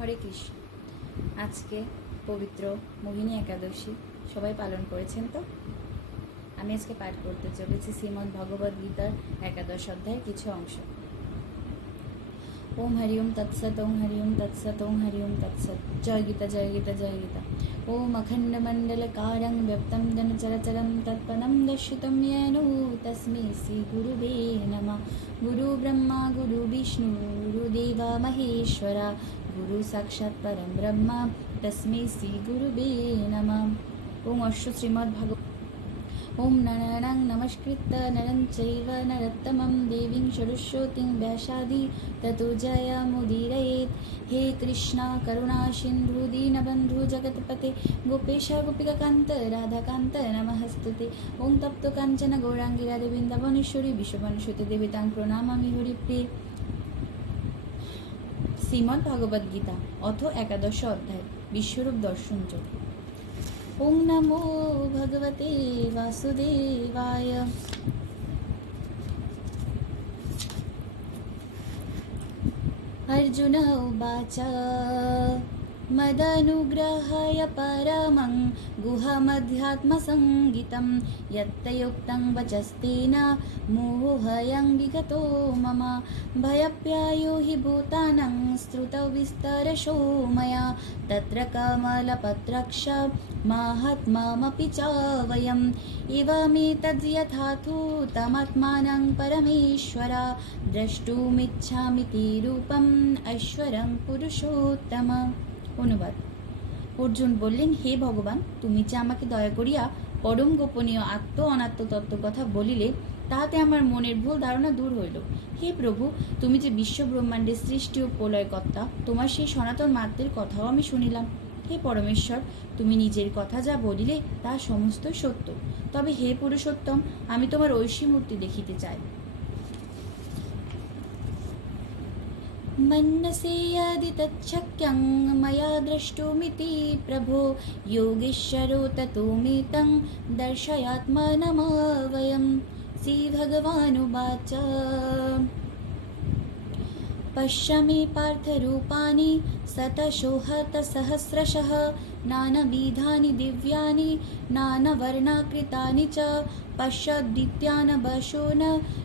হরে কৃষ্ণ। আজকে পবিত্র মোহিনী একাদশী সবাই পালন করেছেন তো? আমি আজকে পাঠ করতে চলেছি শ্রীমদ্ ভগবদ গীতার একাদশ অধ্যায়ের কিছু অংশ। ওম হরি ওম তৎসৎ, ওম হরি ওম তৎসৎ, ওম হরি ওম তৎসৎ। জয় গীতা, জয় গীতা, জয় গীতা। ওম অখণ্ড মণ্ডলকারং ব্যপ্তং জন চরচরং তৎপদং দর্শিতং येन তস্मै শ্রী গুরুবে নমঃ। গুরু ব্রহ্মা গুরু বিষ্ণু গুরুদেবা মহেশ্বরা গুরু সাক্ষাৎ পরম ব্রহ্মা তস্मै শ্রী গুরুবে নমঃ। ওম অশ্ব শ্রীমদ্ ভগবৎ ওম নারায়ণং নমস্কৃত্য নরং চৈব নরোত্তমং দেবীং সরস্বতীং ব্যাসাদি ততো জয়মুদীরয়েৎ। হে কৃষ্ণ করুণা সিন্ধু দীনবন্ধু জগৎপতে গোপেশ গোপিকাকান্ত রাধাকান্ত নমস্তুতে। ওম তপ্ত কাঞ্চন গৌরাঙ্গী রাধে বৃন্দাবনেশ্বরী বিশ্ববনসুতে দেবী তাং প্রণামামি হরিপ্রিয়ে। শ্রীমদ্ ভগবদ গীতা অথ একাদশ অধ্যায় বিশ্বরূপ দর্শন যোগ। ওং নমো ভগবতে বাসুদেবায়। अर्जुन उवाच मदनुग्रहाय परमं गुहमध्यात्मसंगितं यत्तयोक्तं वचस्तेन मोहयं विगतो मम भयप्रायो हि भूतानां श्रुतौ विस्तरशो मया तत्र कमलपत्रक्ष माहात्म्यमपि च वयम् एवमेतद्यथाथो तमात्मानं परमेश्वर द्रष्टुमिच्छामि ते रूपम् ऐश्वरं पुरुषोत्तम। অনুবাদ। অর্জুন বললেন, হে ভগবান, তুমি যে আমাকে দয়া করিয়া পরম গোপনীয় আত্ম অনাত্ম তত্ত্ব কথা বলিলে, তাহাতে আমার মনের ভুল ধারণা দূর হইল। হে প্রভু, তুমি যে বিশ্ব ব্রহ্মাণ্ডের সৃষ্টি ও প্রলয়কর্তা, তোমার সেই সনাতন মাত্রের কথাও আমি শুনিলাম। হে পরমেশ্বর, তুমি নিজের কথা যা বলিলে তা সমস্তই সত্য। তবে হে পুরুষোত্তম, আমি তোমার ঐশী মূর্তি দেখিতে চাই। মন্যসে यदि तच्छक्यं मया द्रष्टुमिति प्रभो योगेश्वरो ततो मे तं दर्शयात्मानमव्ययम्। श्रीभगवानुवाच पश्यमे पार्थरूपाणि शतशोहतसहस्रशः नानाविधानि दिव्यानि नानावर्णाकृतानि च पश्यद्दित्यान् वशोन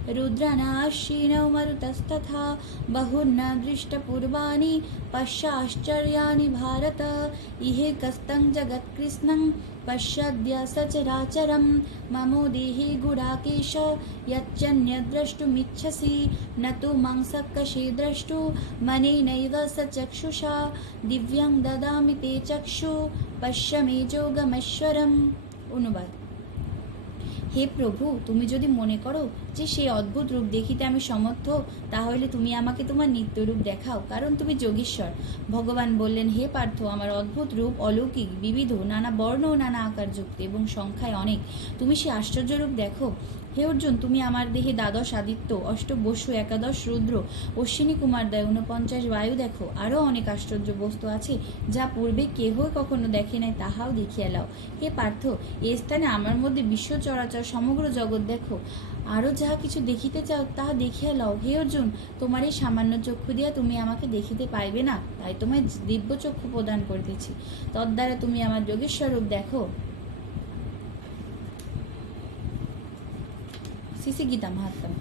रुद्रानाश्विनौ मरुतस्तथा बहुन्न दृष्टपूर्वाणि पश्याश्चर्याणि भारत इहे कस्तं जगत्कृत्स्नं पश्यद्य सचराचरं ममो देहि गुडाकेश यच्चन्यद्द्रष्टुमिच्छसि न तु मां शक्यसे द्रष्टु मनेनैव सचक्षुषा दिव्यं ददामि ते चक्षु पश्य मे যোগমেশ্বরম। অনুবাদ। হে প্রভু, তুমি যদি মনে করো যে সেই অদ্ভুত রূপ দেখিতে আমি সমর্থ, তাহলে তুমি আমাকে তোমার নিত্য রূপ দেখাও, কারণ তুমি যোগীশ্বর। ভগবান বললেন, হে পার্থ, আমার অদ্ভুত রূপ অলৌকিক, বিবিধ, নানা বর্ণ ও নানা আকারযুক্ত এবং সংখ্যায় অনেক। তুমি সেই আশ্চর্য রূপ দেখো। হে অর্জুন, তুমি আমার দেহে দ্বাদশ আদিত্য, অষ্ট বসু, একাদশ রুদ্র, অশ্বিনী কুমারদ্বয়, 49 বায়ু দেখো। আরও অনেক আশ্চর্য বস্তু আছে যা পূর্বে কেহই কখনো দেখে নাই, তাহাও দেখিয়া লাও। হে পার্থ, এ স্থানে আমার মধ্যে বিশ্ব চরাচর সমগ্র জগৎ দেখো। আরও যাহা কিছু দেখিতে চাও তাহা দেখিয়া লও। হে অর্জুন, তোমার এই সামান্য চক্ষু দিয়া তুমি আমাকে দেখিতে পাইবে না, তাই তোমায় দিব্য চক্ষু প্রদান করিতেছি। তদ্বারা তুমি আমার যোগেশ্বরূপ দেখো। শ্রী গীতা মাহাত্ম্য।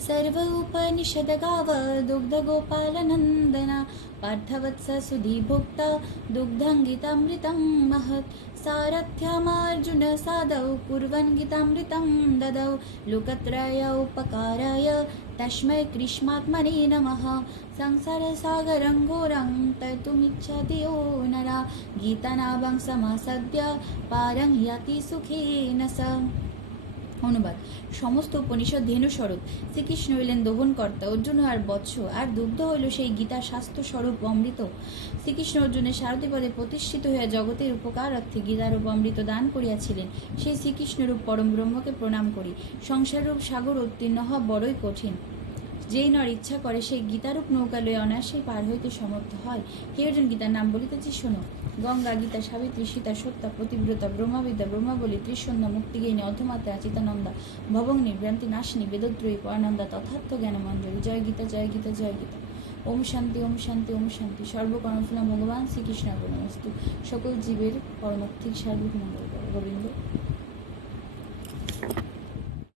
सर्व उपनिषदगाव दुग्धगोपालनन्दना पार्थवत्स सुधीभुक्ता दुग्धं गीतामृतं महत् सारथ्यमार्जुन सादौ कुर्वन् गीतामृतं ददौ लोकत्रय उपकाराय तस्मै कृष्णात्मने नमः। संसारसागरं घोरं तर्तुमिच्छति यो नरा गीतानावं समासद्य पारं याति सुखेन स। অনুবাদ। সমস্ত উপনিষদ ধেনু স্বরূপ, শ্রীকৃষ্ণ হইলেন দোহনকর্তা, অর্জুন আর বৎস, আর দুগ্ধ হইল সেই গীতা শাস্ত্র স্বরূপ অমৃত। শ্রীকৃষ্ণ অর্জুনের সারথিপদে প্রতিষ্ঠিত হইয়া জগতের উপকারার্থে গীতারূপ অমৃত দান করিয়াছিলেন। সেই শ্রীকৃষ্ণরূপ পরম ব্রহ্মকে প্রণাম করি। সংসাররূপ সাগর উত্তীর্ণ হওয়া বড়ই কঠিন। যেই নর ইচ্ছা করে সেই গীতারূপ নৌকা লইয়া অনায়াসেই পার হইতে সমর্থ হয়। হে অর্জুন, গীতার নাম বলিতেছি শোনো। গঙ্গা, গীতা, সাবিত্রী, সীতা, সত্যা, পতিব্রতা, ব্রহ্মাবিদ্যা, ব্রহ্মাবলী, ত্রিসন্ধ্যা, মুক্তিগিনী, অধমাত্রা, চিতানন্দা, ভবগ্নি, ভ্রান্তি নাশিনী, বেদত্রয়ী, পরানন্দা, তথার্থ জ্ঞানমঞ্জরি। জয় গীতা, জয় গীতা, জয় গীতা। ওম শান্তি, ওম শান্তি, ওম শান্তি। সর্বকর্মফলম ভগবান শ্রীকৃষ্ণ নমস্তু। সকল জীবের পরমার্থিক সার্বিক মঙ্গল করো। গোবিন্দ।